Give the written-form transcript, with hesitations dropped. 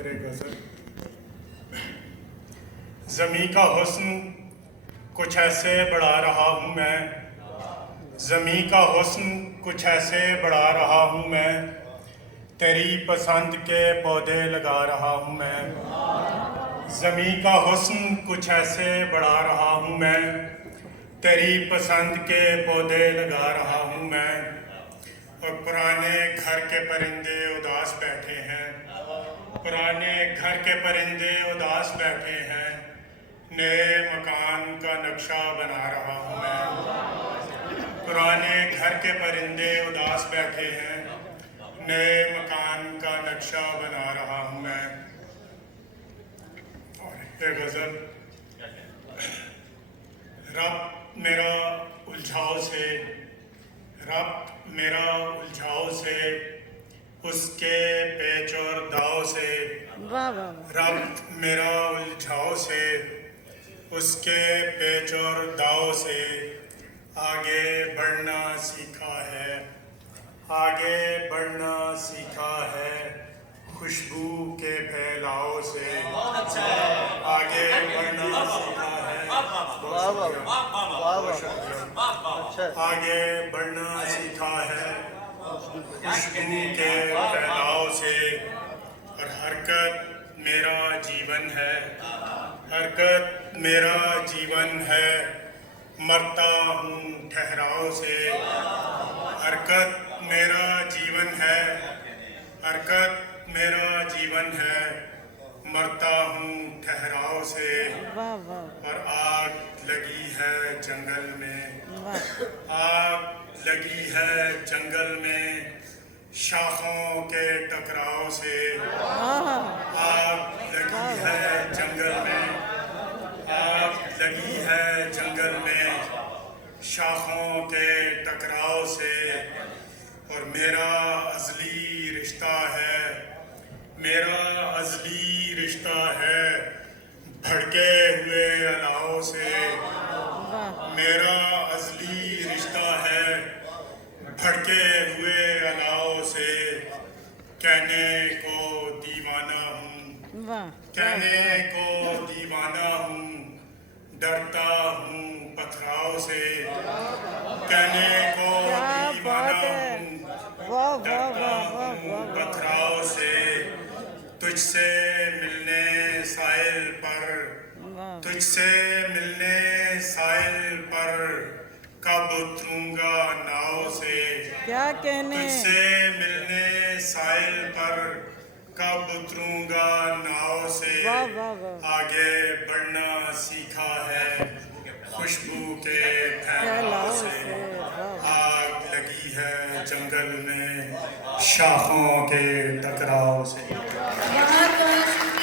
तेरे गज़ल। ज़मीं का हुस्न कुछ ऐसे बढ़ा रहा हूँ मैं, ज़मीं का हुस्न कुछ ऐसे बढ़ा रहा हूँ मैं, तेरी पसंद के पौधे लगा रहा हूँ मैं। ज़मीं का हुस्न कुछ ऐसे बढ़ा रहा हूँ मैं, तेरी पसंद के पौधे लगा रहा हूँ मैं। और पुराने घर के परिंदे उदास बैठे हैं, पुराने घर के परिंदे उदास बैठे हैं, नए मकान का नक्शा बना रहा हूँ मैं। पुराने घर के परिंदे उदास बैठे हैं, नए मकान का नक्शा बना रहा हूँ मैं। और ये गज़ल। रब मेरा उलझाव से, रब मेरा उलझाव से, उसके पेच और दाव से, रब मेरा उलझाव से, उसके पेच और दाव से आगे बढ़ना सीखा है, आगे बढ़ना सीखा है, खुशबू के फैलाव से आगे बढ़ना सीखा है। आगे बढ़ना सीखा है खुशबू के फैलाव से। और हरकत मेरा जीवन है, हरकत मेरा जीवन है, मरता हूँ ठहराव से। हरकत मेरा जीवन है, हरकत मेरा जीवन है, मरता हूँ ठहराव से। और आग लगी है जंगल में, आग लगी है जंगल में, शाखों के टकराव से। आग लगी है जंगल में, आग लगी है जंगल में, शाखों के टकराव से। और मेरा अज़ली रिश्ता है, मेरा अज़ली रिश्ता है, भड़के हुए अलाव से। मेरा अज़ली रिश्ता है, भड़के हुए अलाव से। कहने को दीवाना हूँ, कहने को दीवाना हूँ, डरता हूँ पथराव से। कहने को दीवाना हूँ, डरता हूँ पथराव से। तुझसे मिलने साहिल पर, तुझसे मिलने साहिल पर, कब उतरूंगा नाव से। क्या कहने, तुझसे मिलने साहिल पर, कब उतरूंगा नाव से। आगे बढ़ना सीखा है खुशबू के फैलाव से। आग लगी है जंगल में, शाखों के टकराव से।